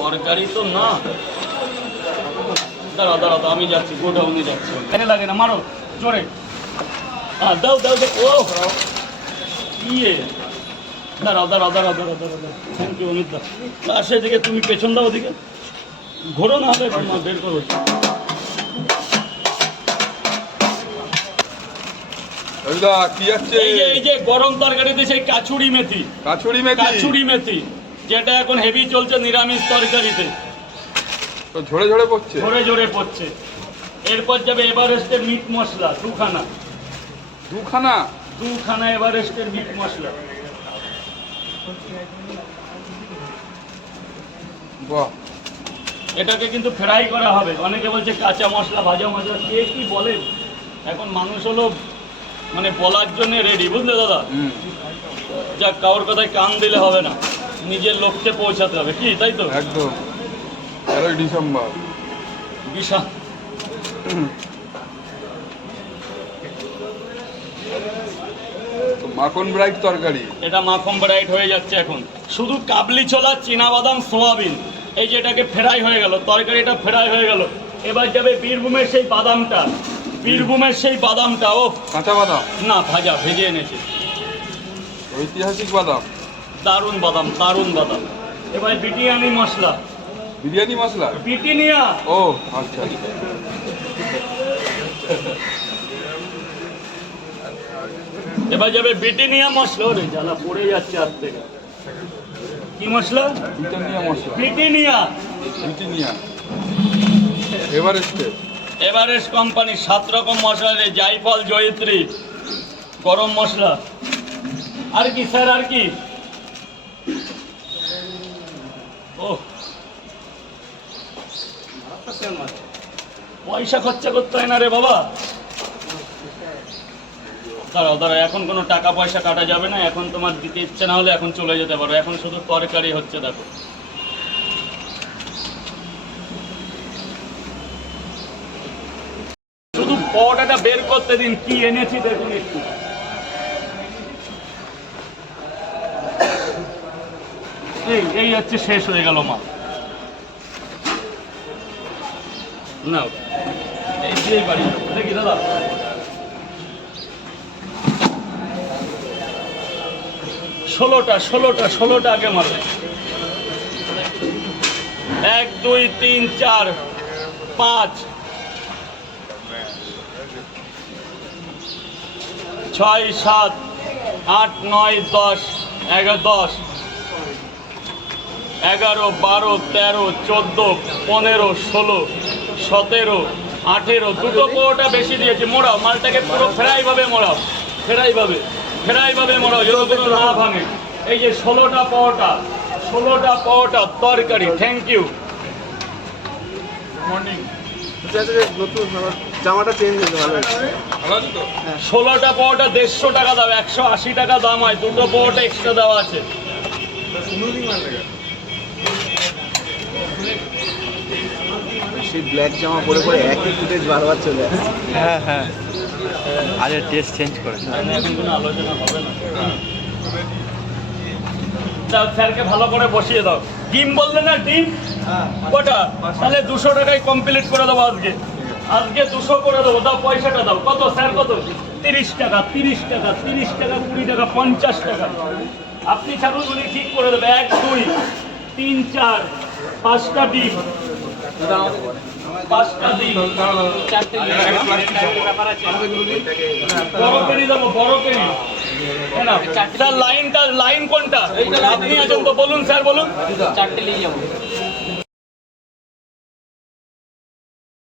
তরকারি তো না। দাঁড়াও দাঁড়াও দাঁড়াও, আমি যাচ্ছি গোডাউনে যাচ্ছি। এখানে লাগে না মারো জোরে। হ্যাঁ দাও দাও দাও ও ইয়ে। দাঁড়াও দাঁড়াও দাঁড়াও দাঁড়াও দাঁড়াও থ্যাংক ইউ অমিত দা। লাস্টের দিকে তুমি পেছন দাও ওদিকে। ঘোরো না হলে বের করো কি যাচ্ছে? এই যে এই যে গরম তরকারিতে সেই কাছুরি মেথি। কাছুরি মেথি? কাছুরি মেথি। যেটা এখন হেভি চলছে নিরামিষ তরকারিতে। তো ঝরে ঝরে পড়ছে? ঝরে ঝরে পড়ছে। এরপর যাবে এভারেস্টের মিট মশলা দুখানা। দুখানা? দুখানা এভারেস্টের মিট মশলা। বাহ। এটাকে কিন্তু ফ্রাই করা হবে। অনেকে বলছে কাঁচা মশলা ভাজা মশলা কে কি বলে? এখন মানুষ হলো মানে বলার জন্য রেডি বুঝলে দাদা? হুম। যা কারোর কথায় কান দিলে হবে না। নিজের লক্ষ্যে পৌঁছাতে হবে কি তাই তো? একদম। তেরোই ডিসেম্বর। বিশাল। তো মাখন ব্রাইট তরকারি। এটা মাখন ব্রাইট হয়ে যাচ্ছে এখন। শুধু কাবলি ছোলা বাদাম সোয়াবিন। এই যে এটাকে ফ্রাই হয়ে গেল তরকারিটা ফ্রাই হয়ে গেল। এবার যাবে বীরভূমের সেই বাদামটা। বীরভূমের সেই বাদামটা ও কাঁচা বাদাম। না ভাজা ভেজে এনেছে। ঐতিহাসিক বাদাম। দারুণ বাদাম দারুণ বাদাম। এবার বিরিয়ানি মশলা। বিরিয়ানি মশলা? বিটিনিয়া ও আচ্ছা। এবার যাবে বিটিনিয়া মশলা রে জ্বালা পড়ে যাচ্ছে হাত থেকে। কি মশলা? ব্রিটানিয়া মশলা। বিটিনিয়া ব্রিটানিয়া এভারেস্টে। এভারেস্ট কোম্পানি সাত রকম মশলা রে জাইফল জয়িত্রী গরম মশলা। আর কি স্যার আর কি ও পয়সা খরচা করতে হয় না রে বাবা। দাঁড়াও দাঁড়াও, এখন কোনো টাকা পয়সা কাটা যাবে না, এখন তোমার দিতে ইচ্ছে না হলে এখন চলে যেতে পারো, এখন শুধু তরকারি হচ্ছে, দেখো। শুধু পটাটা বের করতে দিন, কি এনেছি দেখুন একটু। এই এই হচ্ছে শেষ হয়ে গেল মা না এই দিয়ে বাড়ি। দেখি, দাদা। ষোলোটা ষোলোটা ষোলোটা আগে মারবে এক, দুই, তিন, চার, পাঁচ, ছয়, সাত, আট, নয়, দশ, এগারো, দশ এগারো বারো তেরো চোদ্দ পনেরো ষোলো সতেরো আঠেরো দুটো পোটা বেশি দিয়েছে মোড়াও মালটাকে পুরো ফ্রাই ভাবে মোড়াও ফ্রাই ভাবে ফ্রাই ভাবে মোড়াও যেন কোনো না ভাঙে এই যে ষোলোটা পাওয়াটা ষোলোটা পাওয়াটা তরকারি থ্যাংক ইউ মর্নিং জামাটা চেঞ্জ তো? ষোলোটা পাওয়াটা দেড়শো টাকা দাম একশো আশি টাকা দাম হয় দুটো পাওয়াটা এক্সট্রা দেওয়া আছে। সেই ব্ল্যাক জামা পরে পরে একই ফুটেজ বারবার চলে আসে। হ্যাঁ হ্যাঁ। আরে টেস্ট চেঞ্জ করে এখানে কোনো আলোচনা হবে না। দাও স্যারকে ভালো করে বসিয়ে দাও। ডিম বললে না ডিম? কটা? তাহলে দুশো টাকায় কমপ্লিট করে দেবো আজকে। আজকে দুশো করে দেবো দাও পয়সাটা দাও। কত স্যার কত? তিরিশ টাকা তিরিশ টাকা তিরিশ টাকা কুড়ি টাকা পঞ্চাশ টাকা। আপনি ছাড়ুন উনি ঠিক করে দেবে। এক দুই তিন চার পাঁচটা ডিম। লাইনটা লাইন কোনটা আপনি আছেন তো বলুন স্যার বলুন চারটে নিয়ে যাব।